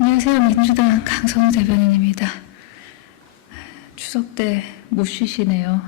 안녕하세요. 민주당 강성우 대변인입니다. 추석 때 못 쉬시네요.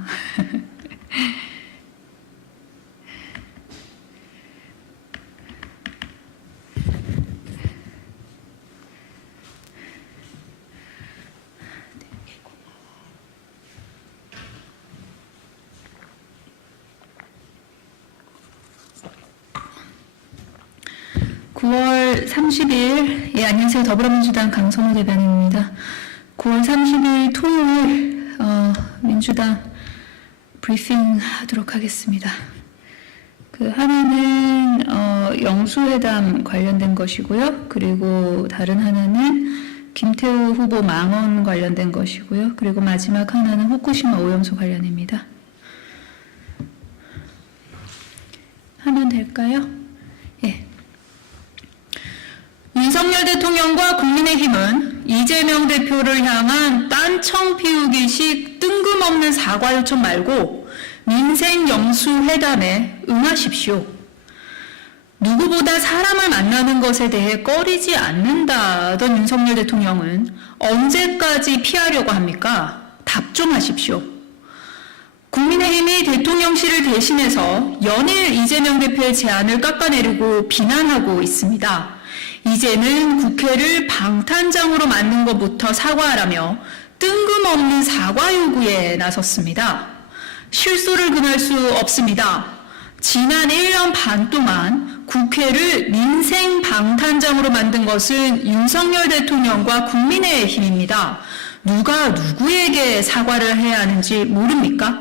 (9월 30일) 예, 안녕하세요. 더불어민주당 강성우 대변인입니다. 9월 30일 토요일 민주당 브리핑 하도록 하겠습니다. 하나는 영수회담 관련된 것이고요. 그리고 다른 하나는 김태우 후보 망언 관련된 것이고요. 그리고 마지막 하나는 후쿠시마 오염수 관련입니다. 하면 될까요? 예. 윤석열 대통령과 국민의힘은 이재명 대표를 향한 딴청 피우기식 뜬금없는 사과 요청 말고 민생 영수 회담에 응하십시오. 누구보다 사람을 만나는 것에 대해 꺼리지 않는다던 윤석열 대통령은 언제까지 피하려고 합니까? 답 좀 하십시오. 국민의힘이 대통령실을 대신해서 연일 이재명 대표의 제안을 깎아내리고 비난하고 있습니다. 이제는 국회를 방탄장으로 만든 것부터 사과하라며 뜬금없는 사과 요구에 나섰습니다. 실소를 금할 수 없습니다. 지난 1년 반 동안 국회를 민생 방탄장으로 만든 것은 윤석열 대통령과 국민의힘입니다. 누가 누구에게 사과를 해야 하는지 모릅니까?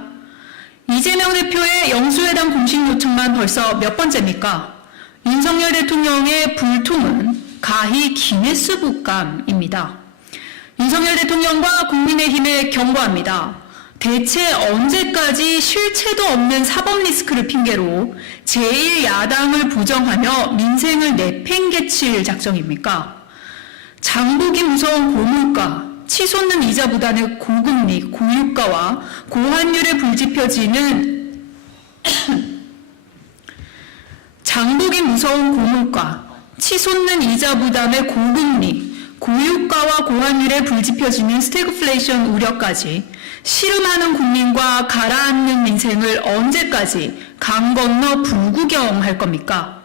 이재명 대표의 영수회담 공식 요청만 벌써 몇 번째입니까? 윤석열 대통령의 불통은 가히 기네스북감입니다. 윤석열 대통령과 국민의힘에 경고합니다. 대체 언제까지 실체도 없는 사법 리스크를 핑계로 제1야당을 부정하며 민생을 내팽개칠 작정입니까? 장복이 무서운 고물가, 치솟는 이자 부담의 고금리, 고유가와 고환율에 불지펴지는 장복이 무서운 고물가, 치솟는 이자 부담의 고금리, 고유가와 고환율에 불지펴지는 스태그플레이션 우려까지 씨름하는 국민과 가라앉는 민생을 언제까지 강 건너 불구경할 겁니까?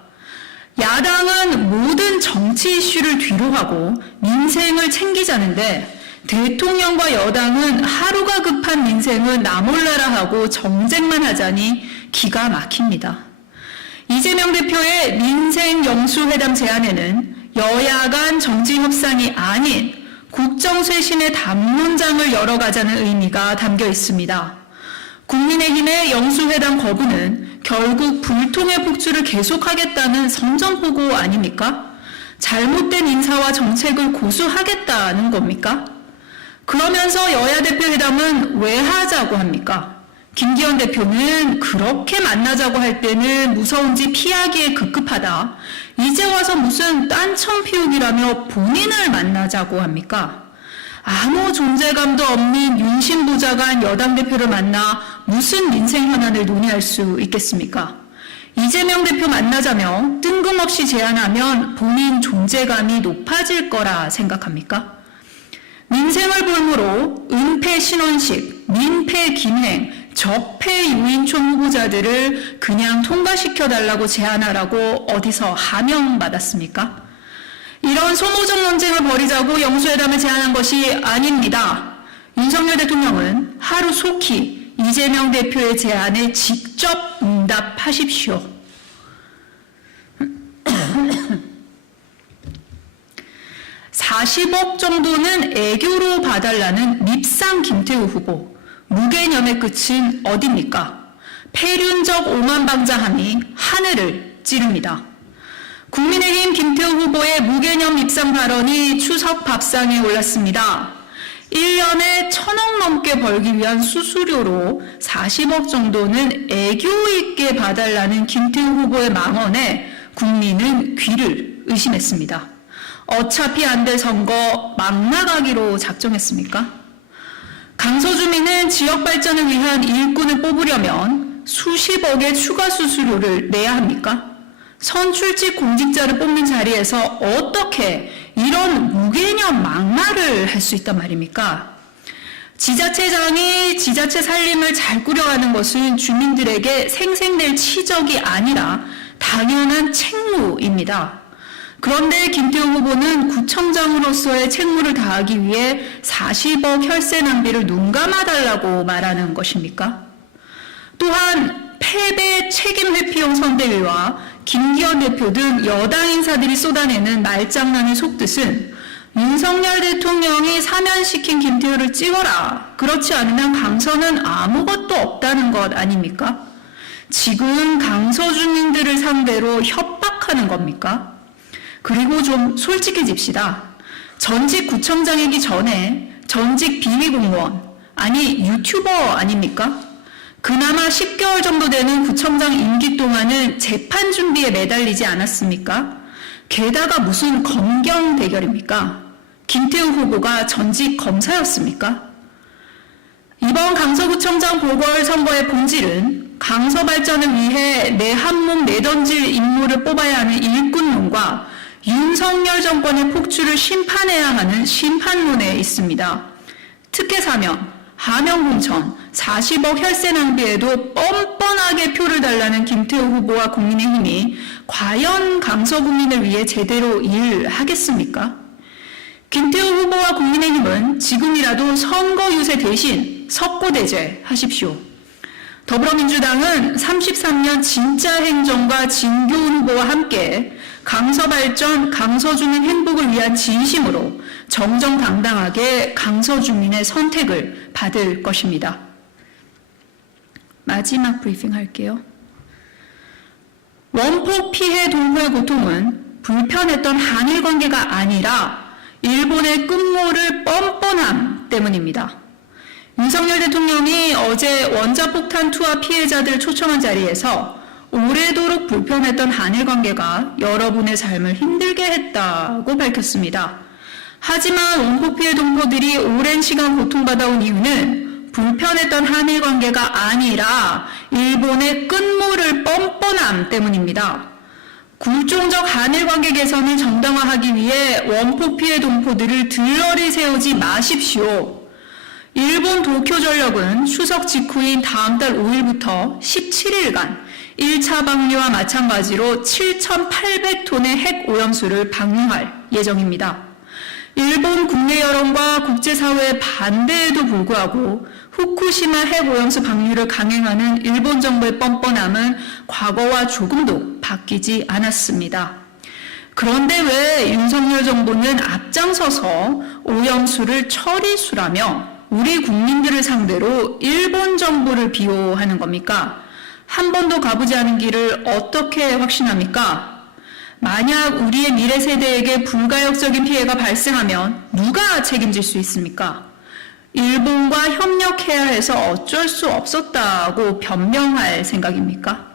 야당은 모든 정치 이슈를 뒤로하고 민생을 챙기자는데 대통령과 여당은 하루가 급한 민생은 나 몰라라 하고 정쟁만 하자니 기가 막힙니다. 이재명 대표의 민생 영수회담 제안에는 여야 간 정치 협상이 아닌 국정쇄신의 담론장을 열어가자는 의미가 담겨 있습니다. 국민의힘의 영수회담 거부는 결국 불통의 폭주를 계속하겠다는 선전포고 아닙니까? 잘못된 인사와 정책을 고수하겠다는 겁니까? 그러면서 여야 대표 회담은 왜 하자고 합니까? 김기현 대표는 그렇게 만나자고 할 때는 무서운지 피하기에 급급하다. 이제 와서 무슨 딴청 피우기라며 본인을 만나자고 합니까? 아무 존재감도 없는 윤심부자간 여당 대표를 만나 무슨 민생 현안을 논의할 수 있겠습니까? 이재명 대표 만나자며 뜬금없이 제안하면 본인 존재감이 높아질 거라 생각합니까? 민생을 볼모로 은폐 신원식, 민폐 김행, 적폐 유인촌 후보자들을 그냥 통과시켜달라고 제안하라고 어디서 하명받았습니까? 이런 소모적 논쟁을 벌이자고 영수회담을 제안한 것이 아닙니다. 윤석열 대통령은 하루 속히 이재명 대표의 제안에 직접 응답하십시오. 40억 정도는 애교로 봐달라는 밉상 김태우 후보. 무개념의 끝은 어디입니까? 폐륜적 오만방자함이 하늘을 찌릅니다. 국민의힘 김태우 후보의 무개념 밉상 발언이 추석 밥상에 올랐습니다. 1년에 1,000억 넘게 벌기 위한 수수료로 40억 정도는 애교 있게 봐달라는 김태우 후보의 망언에 국민은 귀를 의심했습니다. 어차피 안 될 선거 막 나가기로 작정했습니까? 강서주민은 지역 발전을 위한 일꾼을 뽑으려면 수십억의 추가 수수료를 내야 합니까? 선출직 공직자를 뽑는 자리에서 어떻게 이런 무개념 막말을 할 수 있단 말입니까? 지자체장이 지자체 살림을 잘 꾸려가는 것은 주민들에게 생생낼 치적이 아니라 당연한 책무입니다. 그런데 김태우 후보는 구청장으로서의 책무를 다하기 위해 40억 혈세 낭비를 눈감아달라고 말하는 것입니까? 또한 패배 책임 회피용 선대위와 김기현 대표 등 여당 인사들이 쏟아내는 말장난의 속뜻은 윤석열 대통령이 사면시킨 김태우를 찍어라. 그렇지 않으면 강서는 아무것도 없다는 것 아닙니까? 지금 강서 주민들을 상대로 협박하는 겁니까? 그리고 좀 솔직해집시다. 전직 구청장이기 전에 전직 비위 공무원, 아니 유튜버 아닙니까? 그나마 10개월 정도 되는 구청장 임기 동안은 재판 준비에 매달리지 않았습니까? 게다가 무슨 검경 대결입니까? 김태우 후보가 전직 검사였습니까? 이번 강서구청장 보궐선거의 본질은 강서 발전을 위해 내 한몸 내던질 인물을 뽑아야 하는 일꾼론과 윤석열 정권의 폭주를 심판해야 하는 심판론에 있습니다. 특혜 사면, 하명 공천, 40억 혈세 낭비에도 뻔뻔하게 표를 달라는 김태우 후보와 국민의힘이 과연 강서 국민을 위해 제대로 일하겠습니까? 김태우 후보와 국민의힘은 지금이라도 선거 유세 대신 석고대죄 하십시오. 더불어민주당은 33년 진짜 행정과 진교훈 후보와 함께 강서 발전, 강서 주민 행복을 위한 진심으로 정정당당하게 강서 주민의 선택을 받을 것입니다. 마지막 브리핑 할게요. 원폭 피해 동포의 고통은 불편했던 한일 관계가 아니라 일본의 끝모를 뻔뻔함 때문입니다. 윤석열 대통령이 어제 원자폭탄 투하 피해자들 초청한 자리에서 오래도록 불편했던 한일 관계가 여러분의 삶을 힘들게 했다고 밝혔습니다. 하지만 원폭 피해 동포들이 오랜 시간 고통받아온 이유는 불편했던 한일 관계가 아니라 일본의 끝모를 뻔뻔함 때문입니다. 굴종적 한일 관계 개선을 정당화하기 위해 원폭 피해 동포들을 들러리 세우지 마십시오. 일본 도쿄전력은 추석 직후인 다음 달 5일부터 17일간 1차 방류와 마찬가지로 7,800톤의 핵 오염수를 방류할 예정입니다. 일본 국내 여론과 국제사회의 반대에도 불구하고 후쿠시마 핵 오염수 방류를 강행하는 일본 정부의 뻔뻔함은 과거와 조금도 바뀌지 않았습니다. 그런데 왜 윤석열 정부는 앞장서서 오염수를 처리수라며 우리 국민들을 상대로 일본 정부를 비호하는 겁니까? 한 번도 가보지 않은 길을 어떻게 확신합니까? 만약 우리의 미래 세대에게 불가역적인 피해가 발생하면 누가 책임질 수 있습니까? 일본과 협력해야 해서 어쩔 수 없었다고 변명할 생각입니까?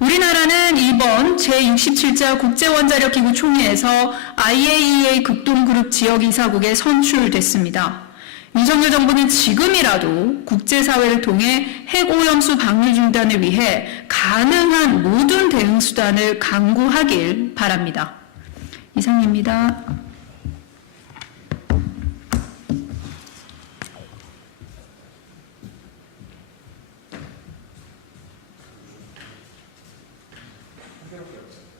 우리나라는 이번 제67차 국제원자력기구 총회에서 IAEA 극동그룹 지역이사국에 선출됐습니다. 윤석열 정부는 지금이라도 국제사회를 통해 핵오염수 방류 중단을 위해 가능한 모든 대응 수단을 강구하길 바랍니다. 이상입니다. 필요가 없어요.